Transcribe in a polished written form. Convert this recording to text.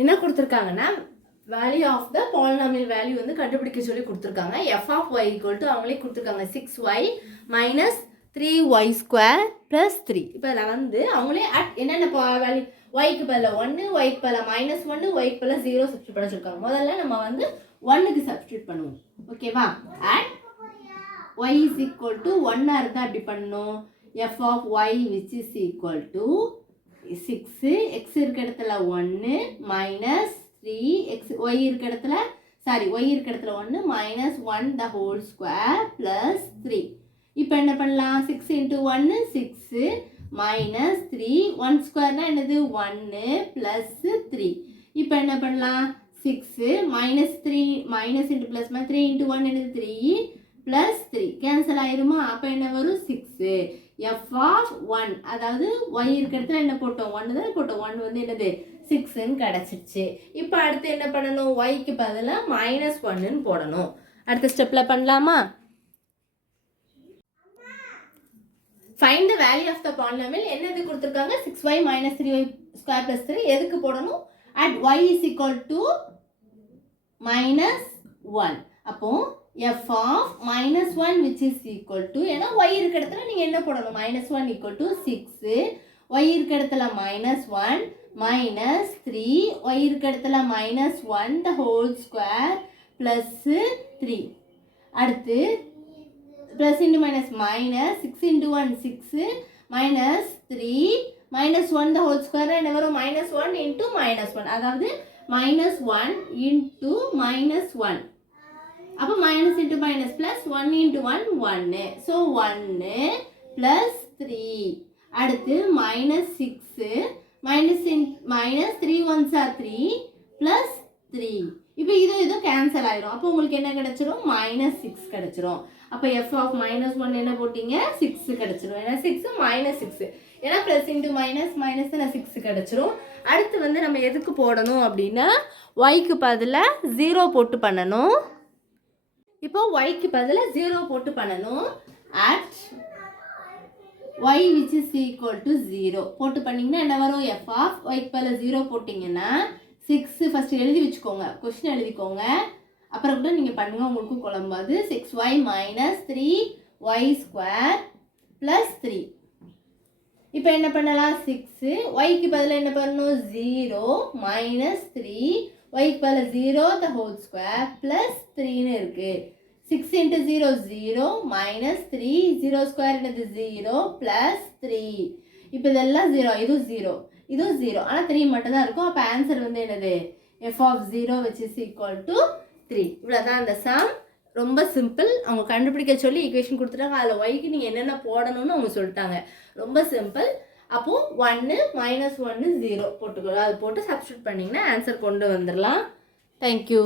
என்ன கொடுத்துருக்காங்கன்னா value of the polynomial value வந்து கண்டுபிடிக்க சொல்லி கொடுத்துருக்காங்க. F of y equal to அவங்களே கொடுத்துருக்காங்க 6y minus 3y square plus 3. இப்போ இதில் வந்து அவங்களே என்னென்ன வேல்யூ ஒய்க்கு பதில் 1, ஒய்க்கு பதில் -1, ஒய்க்கு பதில் 0 சப்ஸ்டியூட் பண்ண சொல்லியிருக்காங்க. முதல்ல நம்ம வந்து 1க்கு சப்ஸ்டியூட் பண்ணுவோம். ஓகேவா? At y is equal to 1 இருந்தால் அப்படி பண்ணணும். F of y which is equal to 6, x இருக்க இடத்துல 1 மைனஸ் 3, எக்ஸ் ஒய் இருக்க இடத்துல ஒய் இருக்க இடத்துல 1 minus 1 the whole square plus 3. இப்போ என்ன பண்ணலாம்? 6 இன்ட்டு 1 6 மைனஸ் 3 1 ஸ்கொயர்னால் என்னது 1 ப்ளஸ் 3. இப்போ என்ன பண்ணலாம்? 6 minus 3 minus into plus 3 into 1 என்னது 3 ப்ளஸ் 3 கேன்சல் ஆயிருமா? அப்போ என்ன வரும்? 6. எஃப் ஆஃப் 1 அதாவது ஒய் இருக்க இடத்துல என்ன போட்டோம்? 1 தான் போட்டோம். 1 வந்து என்னது 6ன்னு கிடச்சிருச்சு. இப்போ அடுத்து என்ன பண்ணணும்? ஒய்க்கு பதிலாக -1ன்னு போடணும். அடுத்த ஸ்டெப்பில் பண்ணலாமா? Find the value of the polynomial. என்னது கொடுத்துருக்காங்க? 6y minus 3y square plus 3. எதுக்கு போடணும்? At y is equal to -1. அப்போ f of -1 which is equal to ஏன்னா y இருக்க இடத்துல நீங்கள் என்ன போடணும்? -1 equal to 6, y இருக்க இடத்துல -1 minus 3, y இருக்க இடத்துல -1 the whole square plus 3. அடுத்து plus into minus minus 6 into 1 6 minus 3 minus 1 the whole square என்ன வரும்? -1 into -1 அதாவது -1 into -1. அப்போ minus into minus plus 1 into 1 1. So 1 plus 3. அடுத்து -6 minus 3 ones are 3 plus 3. இப்போ இது கேன்சல் ஆயிரும். அப்போ உங்களுக்கு என்ன கிடைச்சிரும்? -6 கிடைச்சிரும். அப்போ f ஆஃப் -1 என்ன போட்டீங்க? 6 கிடைச்சிரும். ஏன்னா 6 -6 ஏன்னா ப்ளஸ் இன்ட்டு மைனஸ் தான் 6 கிடைச்சிரும். அடுத்து வந்து நம்ம எதுக்கு போடணும் அப்படின்னா ஒய்க்கு பதிலாக 0 போட்டு பண்ணணும். இப்போ ஒய்க்கு பதிலாக 0 போட்டு பண்ணணும். At y which is equal to 0 போட்டு பண்ணிங்கன்னா என்ன வரும்? f ஆஃப் ஒய்க்கு பதிலாக 0 போட்டிங்கன்னா 6 ஃபஸ்ட்டு எழுதி வச்சுக்கோங்க. கொஸ்டின் எழுதிக்கோங்க. அப்புறம் கூட நீங்கள் பண்ணுங்கள், உங்களுக்கு குழம்பாது. 6y minus 3y square plus 3. இப்போ என்ன பண்ணலாம்? 6 ஒய்க்கு பதிலாக என்ன பண்ணணும்? 0 மைனஸ் 3 ஒய்க்கு பதிலாக 0 த ஹோல் ஸ்கொயர் ப்ளஸ் 3ன்னு இருக்குது. 6 into 0 0 minus 3 0 ஸ்கொயர் என்னது 0 ப்ளஸ் 3. இப்போ இதெல்லாம் 0 இதுவும் 0 ஆனால் 3 மட்டும் தான் இருக்கும். அப்போ ஆன்சர் வந்து என்னது? f of 0 which is equal to 3. இவ்வளோதான் அந்த சம். ரொம்ப சிம்பிள். அவங்க கண்டுபிடிக்க சொல்லி ஈக்குவேஷன் கொடுத்துட்டாங்க. அதில் ஒய்க்கு நீங்கள் என்னென்ன போடணும்னு அவங்க சொல்லிட்டாங்க. ரொம்ப சிம்பிள். அப்போது 1 -1 0 போட்டுக்கலாம். அது போட்டு சப்ஸ்டியூட் பண்ணிங்கன்னா ஆன்சர் கொண்டு வந்துடலாம். தேங்க்யூ.